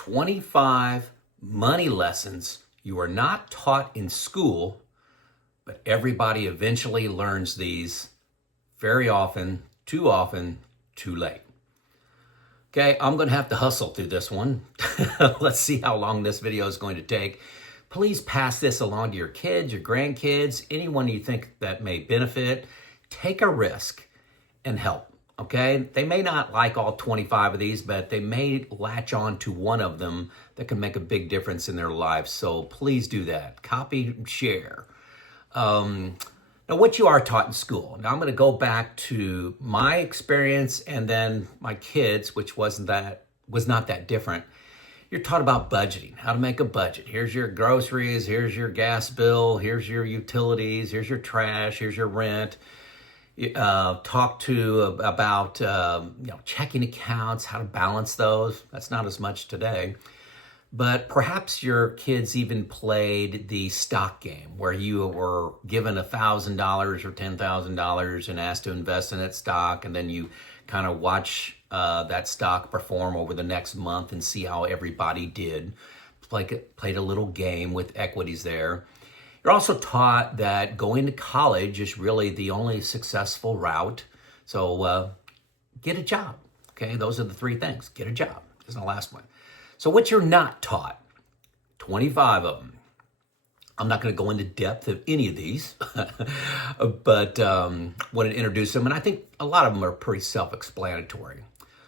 25 money lessons you are not taught in school, but everybody eventually learns these very often, too late. Okay, I'm going to have to hustle through this one. Let's see how long this video is going to take. Please pass this along to your kids, your grandkids, anyone you think that may benefit. Take a risk and help. Okay, they may not like all 25 of these, but they may latch on to one of them that can make a big difference in their lives. So please do that. Copy, share. Now, what you are taught in school. Now, I'm going to go back to my experience and then my kids, which was not that different. You're taught about budgeting, how to make a budget. Here's your groceries, here's your gas bill, here's your utilities, here's your trash, here's your rent. Talk about checking accounts, how to balance those. That's not as much today. But perhaps your kids even played the stock game where you were given $1,000 or $10,000 and asked to invest in that stock, and then you kind of watch that stock perform over the next month and see how everybody did. Played a little game with equities there. You're also taught that going to college is really the only successful route. So get a job. Okay, those are the three things. Get a job is the last one. So what you're not taught, 25 of them. I'm not going to go into depth of any of these, but want to introduce them. And I think a lot of them are pretty self-explanatory.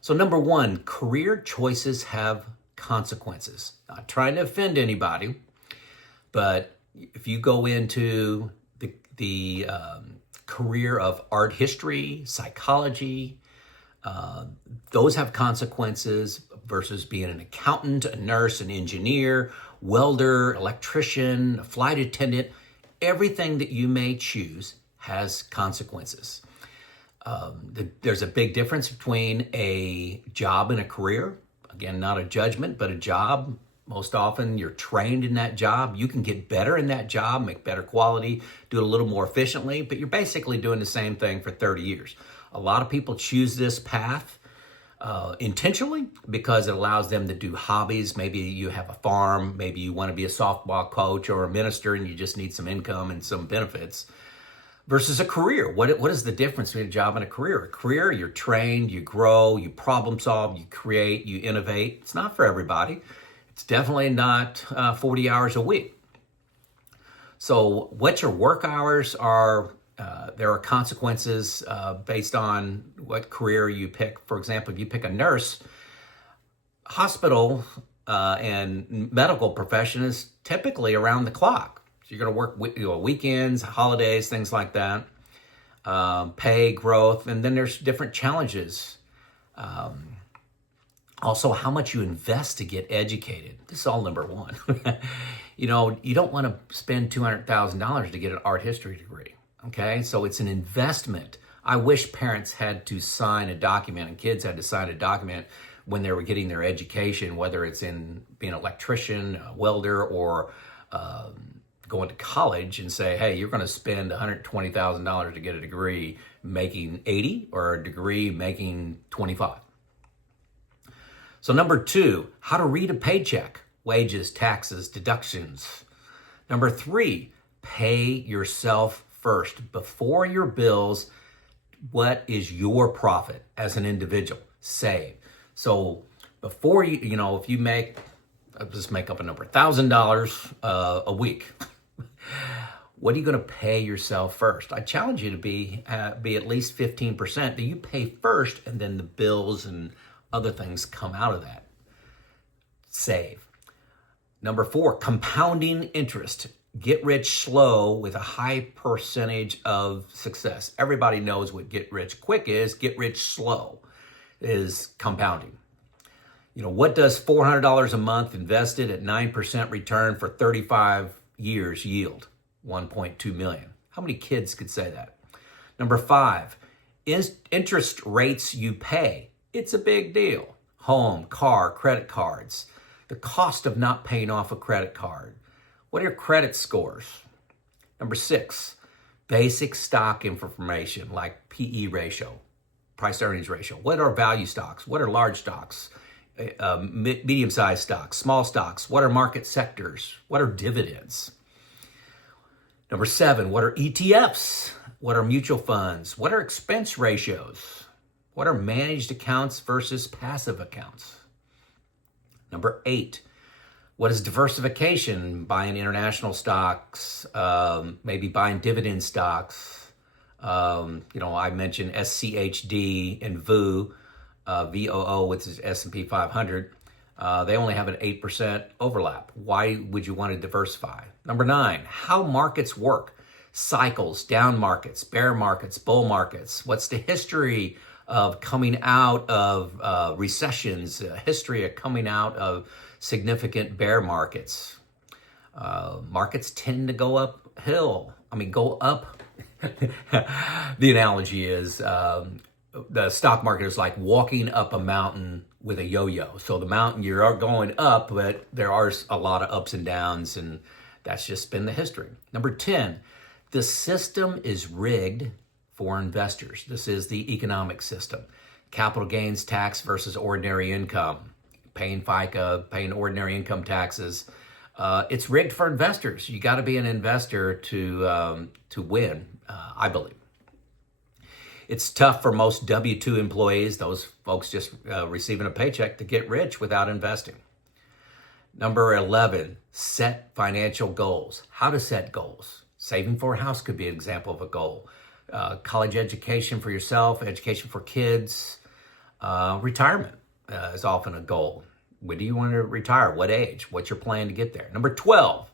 So number one, career choices have consequences. Not trying to offend anybody, but if you go into the career of art history, psychology, those have consequences versus being an accountant, a nurse, an engineer, welder, electrician, a flight attendant. Everything that you may choose has consequences. There's a big difference between a job and a career. Again, not a judgment, but a job. Most often you're trained in that job. You can get better in that job, make better quality, do it a little more efficiently, but you're basically doing the same thing for 30 years. A lot of people choose this path intentionally because it allows them to do hobbies. Maybe you have a farm, maybe you want to be a softball coach or a minister and you just need some income and some benefits. Versus a career. What is the difference between a job and a career? A career, you're trained, you grow, you problem solve, you create, you innovate. It's not for everybody. It's definitely not 40 hours a week. So what your work hours are, there are consequences based on what career you pick. For example, if you pick a nurse, hospital and medical profession is typically around the clock. So you're going to work weekends, holidays, things like that. Pay, growth, and then there's different challenges. Also, how much you invest to get educated. This is all number one. You don't want to spend $200,000 to get an art history degree. Okay, so it's an investment. I wish parents had to sign a document and kids had to sign a document when they were getting their education, whether it's in being an electrician, a welder, or going to college and say, hey, you're going to spend $120,000 to get a degree making 80 or a degree making 25. So number two, how to read a paycheck, wages, taxes, deductions. Number three, pay yourself first. Before your bills, what is your profit as an individual? Save. So before if you make, I'll just make up a number, $1,000 a week, what are you going to pay yourself first? I challenge you to be at least 15% that you pay first, and then the bills and other things come out of that. Save. Number four, compounding interest. Get rich slow with a high percentage of success. Everybody knows what get rich quick is. Get rich slow is compounding. What does $400 a month invested at 9% return for 35 years yield? 1.2 million. How many kids could say that? Number five, interest rates you pay. It's a big deal. Home, car, credit cards. The cost of not paying off a credit card. What are your credit scores? Number six, basic stock information like PE ratio, price earnings ratio. What are value stocks? What are large stocks? medium-sized stocks, small stocks? What are market sectors? What are dividends? Number 7, what are ETFs? What are mutual funds? What are expense ratios? What are managed accounts versus passive accounts? Number 8, what is diversification? Buying international stocks, maybe buying dividend stocks. I mentioned SCHD and VOO, VOO, which is S&P 500. They only have an 8% overlap. Why would you want to diversify? Number 9, how markets work. Cycles, down markets, bear markets, bull markets. What's the history of coming out of recessions, history of coming out of significant bear markets? Markets tend to go uphill. Go up. The analogy is the stock market is like walking up a mountain with a yo-yo. So the mountain, you're going up, but there are a lot of ups and downs, and that's just been the history. Number 10, the system is rigged for investors. This is the economic system. Capital gains tax versus ordinary income. Paying FICA, paying ordinary income taxes. It's rigged for investors. You got to be an investor to win, I believe. It's tough for most W-2 employees, those folks just receiving a paycheck, to get rich without investing. Number 11, set financial goals. How to set goals. Saving for a house could be an example of a goal. College education for yourself, education for kids. Retirement is often a goal. When do you want to retire? What age? What's your plan to get there? Number 12,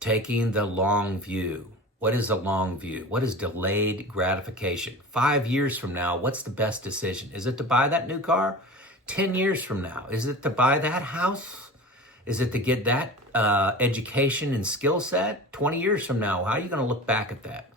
taking the long view. What is a long view? What is delayed gratification? 5 years from now, what's the best decision? Is it to buy that new car? 10 years from now, is it to buy that house? Is it to get that education and skill set? 20 years from now, how are you going to look back at that?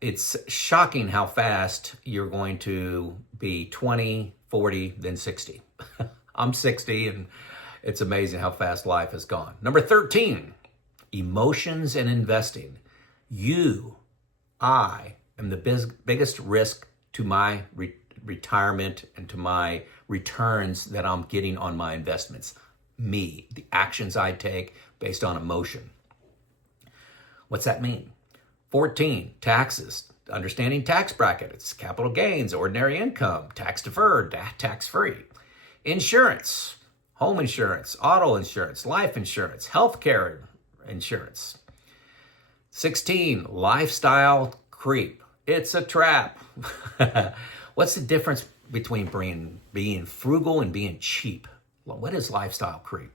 It's shocking how fast you're going to be 20, 40, then 60. I'm 60, and it's amazing how fast life has gone. Number 13, emotions and investing. I am the biggest risk to my retirement and to my returns that I'm getting on my investments. Me, the actions I take based on emotion. What's that mean? 14, taxes. Understanding tax bracket. It's capital gains, ordinary income, tax deferred, tax free. Insurance, home insurance, auto insurance, life insurance, healthcare insurance. 16, lifestyle creep. It's a trap. What's the difference between being frugal and being cheap? What is lifestyle creep?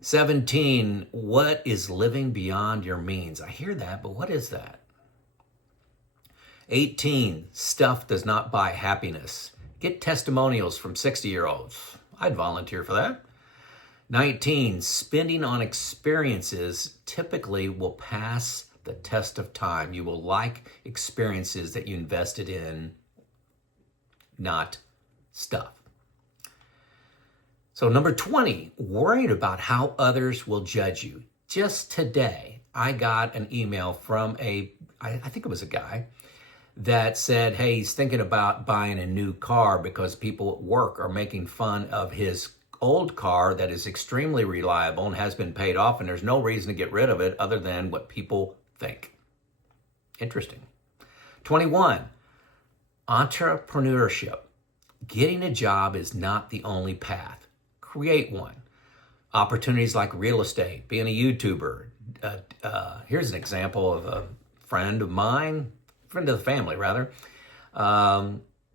17, what is living beyond your means? I hear that, but what is that? 18, stuff does not buy happiness. Get testimonials from 60-year-olds. I'd volunteer for that. 19, spending on experiences typically will pass the test of time. You will like experiences that you invested in, not stuff. So number 20, worried about how others will judge you. Just today, I got an email from I think it was a guy, that said, hey, he's thinking about buying a new car because people at work are making fun of his old car that is extremely reliable and has been paid off, and there's no reason to get rid of it other than what people think. Interesting. 21, entrepreneurship. Getting a job is not the only path. Create one. Opportunities like real estate, being a YouTuber. Here's an example of a friend of mine, friend of the family rather.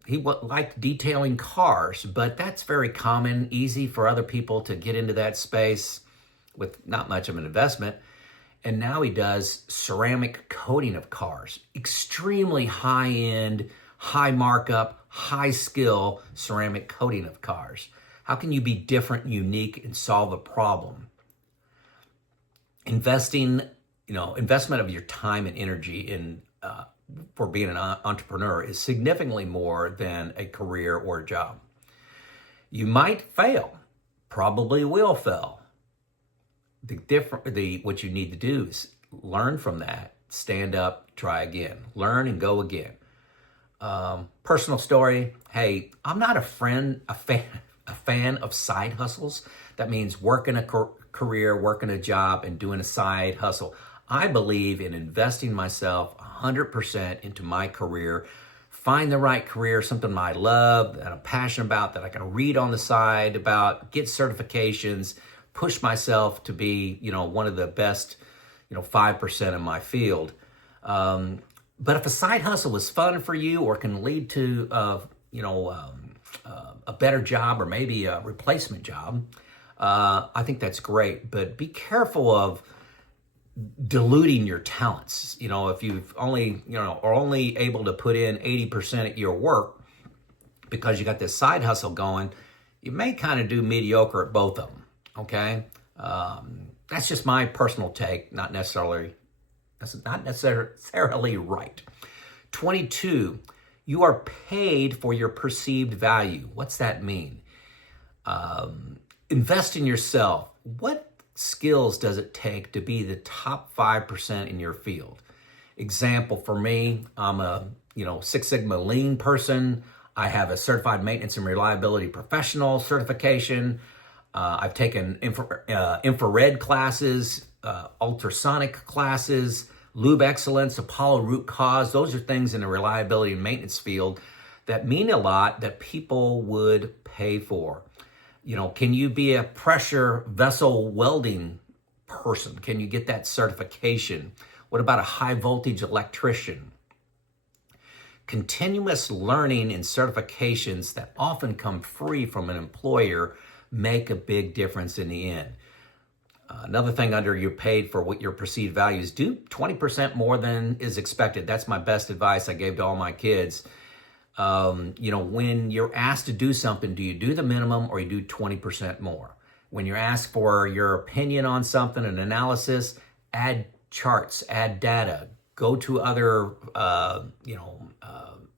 He liked detailing cars, but that's very common, easy for other people to get into that space with not much of an investment. And now he does ceramic coating of cars. Extremely high-end, high markup, high skill ceramic coating of cars. How can you be different, unique, and solve a problem? Investment of your time and energy in for being an entrepreneur is significantly more than a career or a job. You might fail, probably will fail. What you need to do is learn from that, stand up, try again, learn and go again. Personal story. Hey, I'm not a fan a fan of side hustles. That means working a career, working a job, and doing a side hustle. I believe in investing myself 100% into my career. Find the right career, something I love, that I'm passionate about, that I can read on the side about, get certifications, push myself to be, one of the best, 5% in my field. But if a side hustle is fun for you or can lead to, a better job or maybe a replacement job, I think that's great. But be careful of diluting your talents. If you've only, are only able to put in 80% at your work because you got this side hustle going, you may kind of do mediocre at both of them. Okay. That's just my personal take. That's not necessarily right. 22, you are paid for your perceived value. What's that mean? Invest in yourself. What skills does it take to be the top 5% in your field? Example for me, I'm a Six Sigma lean person. I have a certified maintenance and reliability professional certification. I've taken infrared classes, ultrasonic classes, lube excellence, Apollo root cause. Those are things in the reliability and maintenance field that mean a lot that people would pay for. Can you be a pressure vessel welding person? Can you get that certification? What about a high voltage electrician? Continuous learning and certifications that often come free from an employer make a big difference in the end. Another thing under you're paid for what your perceived values, do 20% more than is expected. That's my best advice I gave to all my kids. When you're asked to do something, do you do the minimum or you do 20% more? When you're asked for your opinion on something, an analysis, add charts, add data, go to other,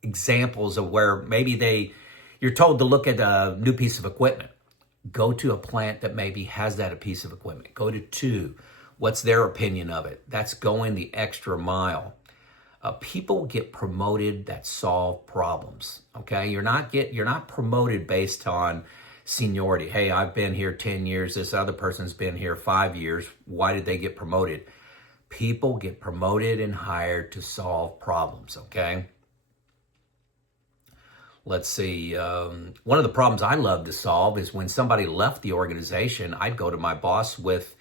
examples of where maybe you're told to look at a new piece of equipment. Go to a plant that maybe has that a piece of equipment. Go to two. What's their opinion of it? That's going the extra mile. People get promoted that solve problems. Okay, you're not promoted based on seniority. Hey, I've been here 10 years. This other person's been here 5 years. Why did they get promoted? People get promoted and hired to solve problems. Okay. Let's see. One of the problems I love to solve is when somebody left the organization, I'd go to my boss with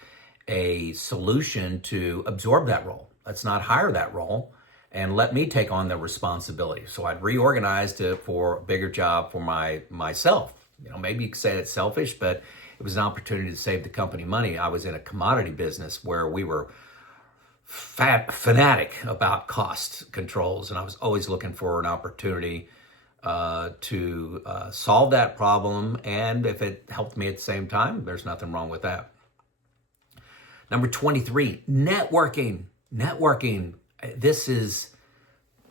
a solution to absorb that role. Let's not hire that role and let me take on the responsibility. So I'd reorganize for a bigger job for myself. Maybe you could say it's selfish, but it was an opportunity to save the company money. I was in a commodity business where we were fanatic about cost controls, and I was always looking for an opportunity to solve that problem, and if it helped me at the same time, there's nothing wrong with that. Number 23, networking. This is,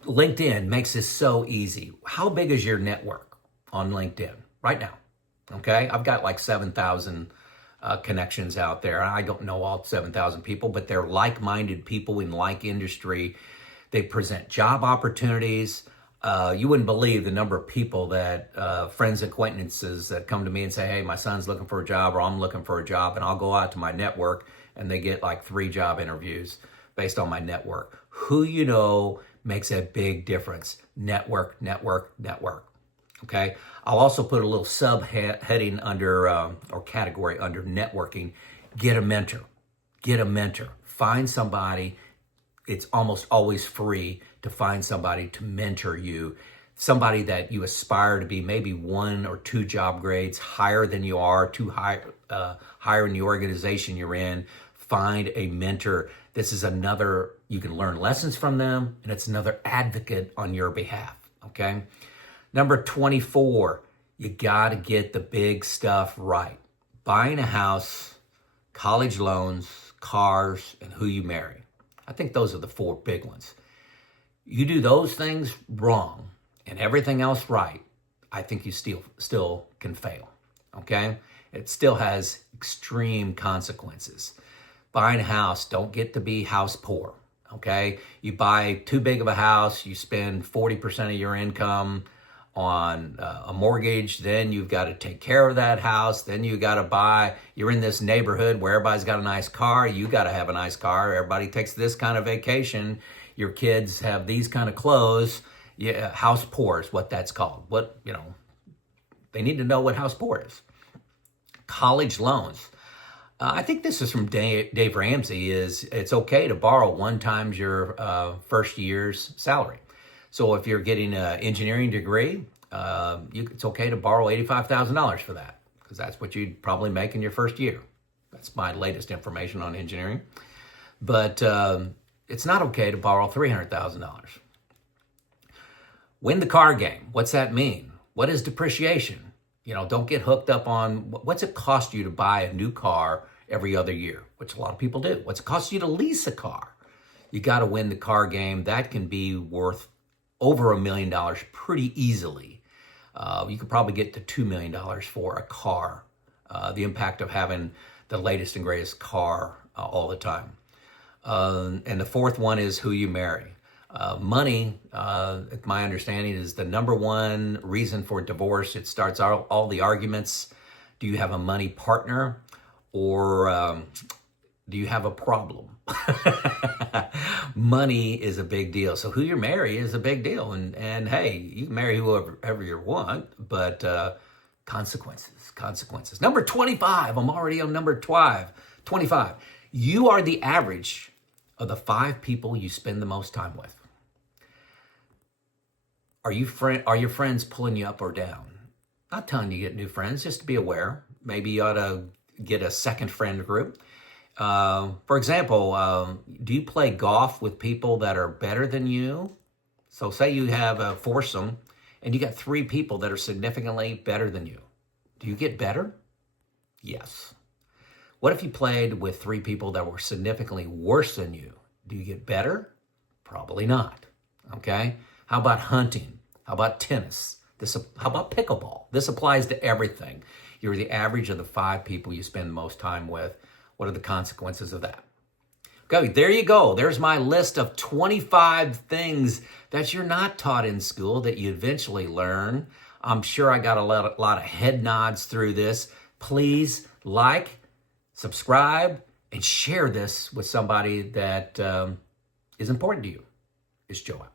LinkedIn makes this so easy. How big is your network on LinkedIn right now? Okay, I've got like 7,000 connections out there. I don't know all 7,000 people, but they're like-minded people in like industry. They present job opportunities. You wouldn't believe the number of people that, friends, acquaintances that come to me and say, hey, my son's looking for a job or I'm looking for a job, and I'll go out to my network and they get like 3 job interviews based on my network. Who you know makes a big difference. Network. Okay. I'll also put a little heading under, or category under networking. Get a mentor. Find somebody. It's almost always free to find somebody to mentor you, somebody that you aspire to be maybe 1 or 2 job grades higher than you are, higher in the organization you're in. Find a mentor. This is another, you can learn lessons from them, and it's another advocate on your behalf, okay? Number 24, you gotta get the big stuff right. Buying a house, college loans, cars, and who you marry. I think those are the 4 big ones. You do those things wrong and everything else right, I think you still can fail, okay? It still has extreme consequences. Buying a house, don't get to be house poor, okay? You buy too big of a house, you spend 40% of your income on a mortgage, then you've got to take care of that house, then you got to buy, you're in this neighborhood where everybody's got a nice car, you got to have a nice car, everybody takes this kind of vacation, your kids have these kind of clothes. Yeah, house poor is what that's called. What, they need to know what house poor is. College loans. I think this is from Dave Ramsey, is it's okay to borrow 1 times your first year's salary. So if you're getting an engineering degree, it's okay to borrow $85,000 for that, because that's what you'd probably make in your first year. That's my latest information on engineering. But it's not okay to borrow $300,000. Win the car game. What's that mean? What is depreciation? Don't get hooked up on what's it cost you to buy a new car every other year, which a lot of people do. What's it cost you to lease a car? You got to win the car game. That can be worth over $1 million pretty easily. You could probably get to $2 million for a car. The impact of having the latest and greatest car all the time. And the fourth one is who you marry. Money, my understanding, is the number one reason for divorce. It starts all the arguments. Do you have a money partner, or do you have a problem? Money is a big deal. So who you marry is a big deal. And hey, you can marry whoever you want, but consequences. Number 25. I'm already on number 25. You are the average of the 5 people you spend the most time with. Are your friends pulling you up or down? Not telling you to get new friends, just to be aware. Maybe you ought to get a second friend group. For example, do you play golf with people that are better than you? So say you have a foursome and you got 3 people that are significantly better than you. Do you get better? Yes. What if you played with 3 people that were significantly worse than you? Do you get better? Probably not. Okay? How about hunting? How about tennis? How about pickleball? This applies to everything. You're the average of the 5 people you spend the most time with. What are the consequences of that? Okay, there you go. There's my list of 25 things that you're not taught in school that you eventually learn. I'm sure I got a lot of head nods through this. Please like, subscribe, and share this with somebody that is important to you. It's Joe out.